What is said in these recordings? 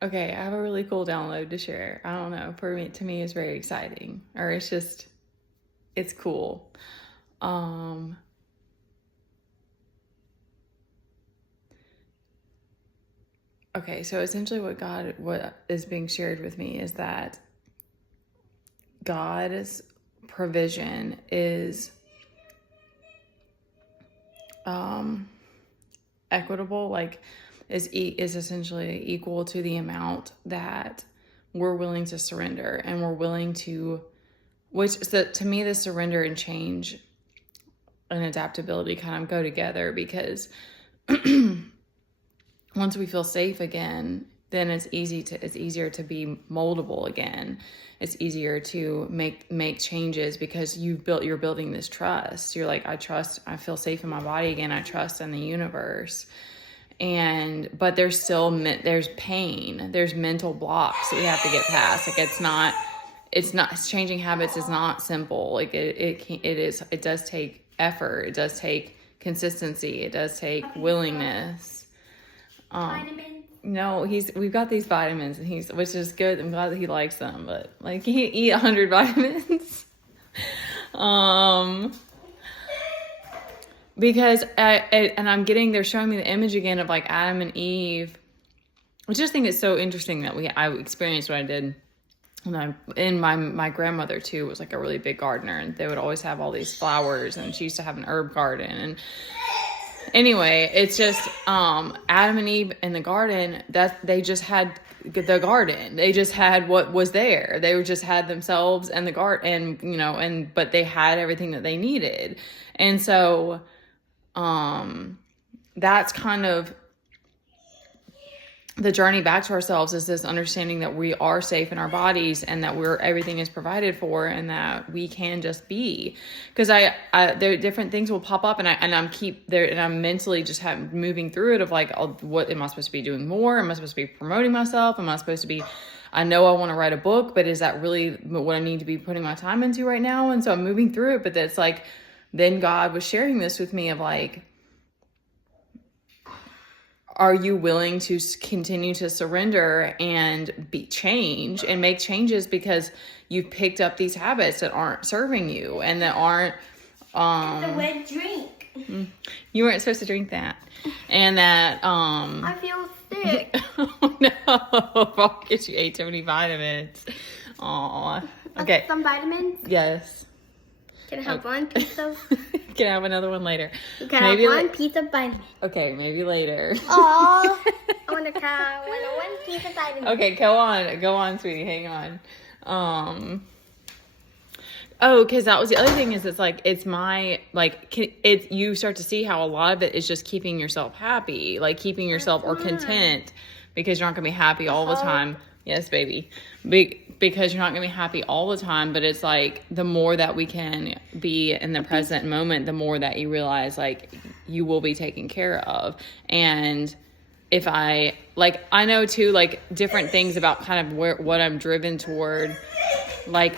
Okay, I have a really cool download to share. I don't know, for me, to me, it's very exciting, or it's cool. Um, okay, so essentially what is being shared with me is that God's provision is um, equitable, like is essentially equal to the amount that we're willing to surrender, and we're willing to, which so to me, the surrender and change and adaptability kind of go together, because once we feel safe again, then it's easier to be moldable again. It's easier to make changes, because you're building this trust. You're like, I feel safe in my body again. I trust in the universe. But there's pain, there's mental blocks that we have to get past. Like it's not changing habits is not simple. Like it does take effort. It does take consistency. It does take willingness. Vitamins. No, we've got these vitamins, and which is good. I'm glad that he likes them, but like, he can't eat 100 vitamins. Because they're showing me the image again of like Adam and Eve. I just think it's so interesting that I experienced what I did. And my grandmother too was like a really big gardener, and they would always have all these flowers, and she used to have an herb garden. And anyway, it's just Adam and Eve in the garden, that they just had the garden. They just had what was there. They just had themselves and the garden, but they had everything that they needed. And so that's kind of the journey back to ourselves, is this understanding that we are safe in our bodies, and that everything is provided for, and that we can just be. Because there different things will pop up, and I'm mentally just moving through it of like, what am I supposed to be doing more? Am I supposed to be promoting myself? Am I supposed to be, I know I want to write a book, but is that really what I need to be putting my time into right now? And so I'm moving through it, but that's like, then God was sharing this with me of like, are you willing to continue to surrender and change and make changes, because you've picked up these habits that aren't serving you, and that aren't, It's a red drink. You weren't supposed to drink that. And that, I feel sick. oh no, because you ate too many vitamins. Aw. Okay. Some vitamins. Yes. Can I have one piece of? Can I have another one later? Can I have one piece of vitamin? Okay, maybe later. Oh, I want one piece of vitamin. Okay, go on, sweetie. Hang on. Because that was the other thing, is it's like, you start to see how a lot of it is just keeping yourself happy, like keeping yourself or content, because you're not gonna be happy all the time. Yes, baby. Because you're not going to be happy all the time, but it's like, the more that we can be in the present moment, the more that you realize like you will be taken care of. And I know too, like different things about kind of what I'm driven toward, like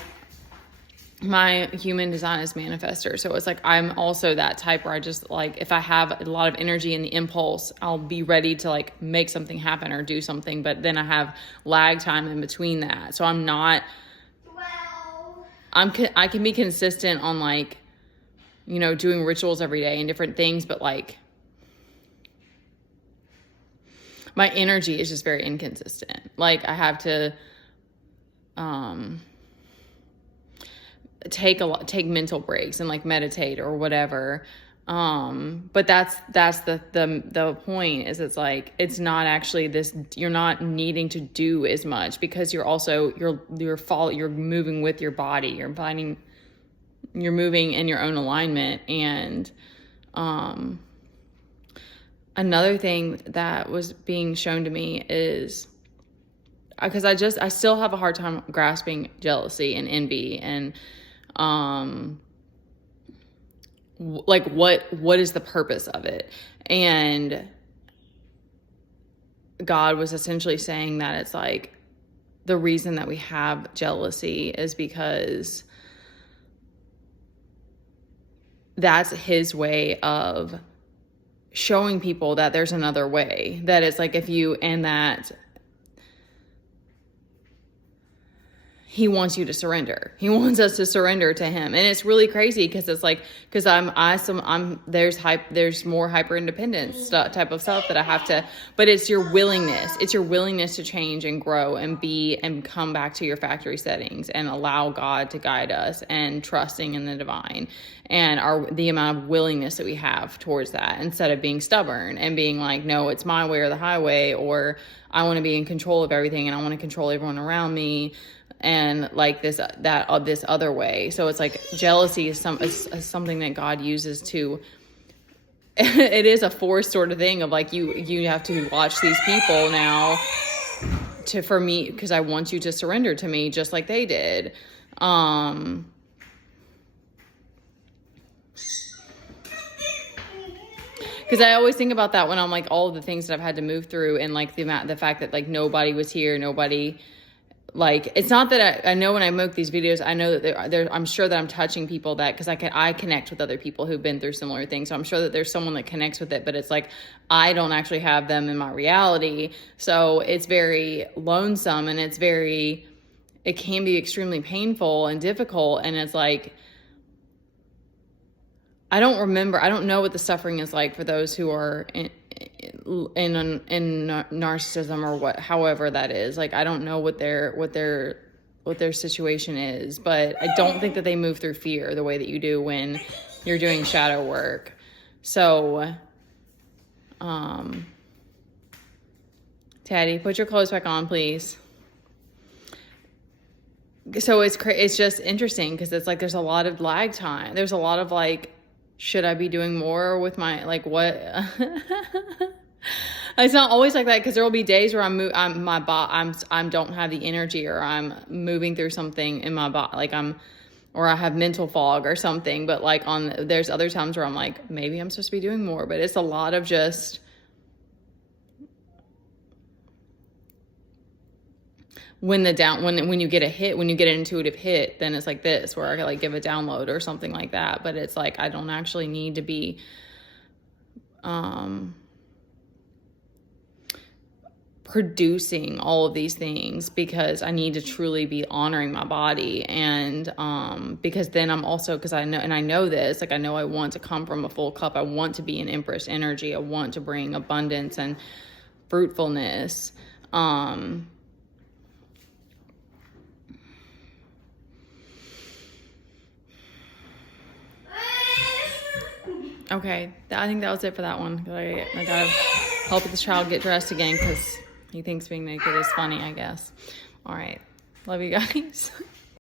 my human design is manifester. So it's like, I'm also that type where I just like, if I have a lot of energy in the impulse, I'll be ready to like make something happen or do something. But then I have lag time in between that. So I'm not, I can be consistent on like, doing rituals every day and different things, but like my energy is just very inconsistent. Like I have to, take mental breaks and like meditate or whatever. But that's the point, is it's like, it's not actually this, you're not needing to do as much, because you're also, you're moving with your body. You're moving in your own alignment. And, another thing that was being shown to me is, because I still have a hard time grasping jealousy and envy, and like what is the purpose of it? And God was essentially saying that it's like, the reason that we have jealousy is because that's his way of showing people that there's another way, that it's like, and that he wants you to surrender. He wants us to surrender to him. And it's really crazy because it's like, because there's more hyper independence type of stuff that I have to, but it's your willingness. It's your willingness to change and grow and come back to your factory settings and allow God to guide us and trusting in the divine and the amount of willingness that we have towards that instead of being stubborn and being like, no, it's my way or the highway, or I want to be in control of everything and I want to control everyone around me. And like this other way. So it's like jealousy is something that God uses to, it is a forced sort of thing of like, you have to watch these people now for me, because I want you to surrender to me just like they did. Because I always think about that when I'm like, all of the things that I've had to move through and like the fact that like nobody was here, like, it's not that I know when I make these videos, I know that I'm sure that I'm touching people that, because I connect with other people who've been through similar things. So I'm sure that there's someone that connects with it, but it's like, I don't actually have them in my reality. So it's very lonesome and it can be extremely painful and difficult. And it's like, I don't know what the suffering is like for those who are in narcissism or however that is. Like, I don't know what their situation is, but I don't think that they move through fear the way that you do when you're doing shadow work. So, Teddy, put your clothes back on, please. So it's just interesting because it's like, there's a lot of lag time. There's a lot of like, should I be doing more with my, like, what? It's not always like that, because there will be days where I don't have the energy, or I'm moving through something in my body, like or I have mental fog or something. But like there's other times where I'm like, maybe I'm supposed to be doing more. But it's a lot of just when you get a hit, when you get an intuitive hit, then it's like this, where I could like give a download or something like that. But it's like, I don't actually need to be, producing all of these things, because I need to truly be honoring my body. And, because then I'm also, because I know this, like, I know I want to come from a full cup. I want to be an Empress energy. I want to bring abundance and fruitfulness. Okay, I think that was it for that one. I gotta help this child get dressed again because he thinks being naked is funny, I guess. All right, love you guys.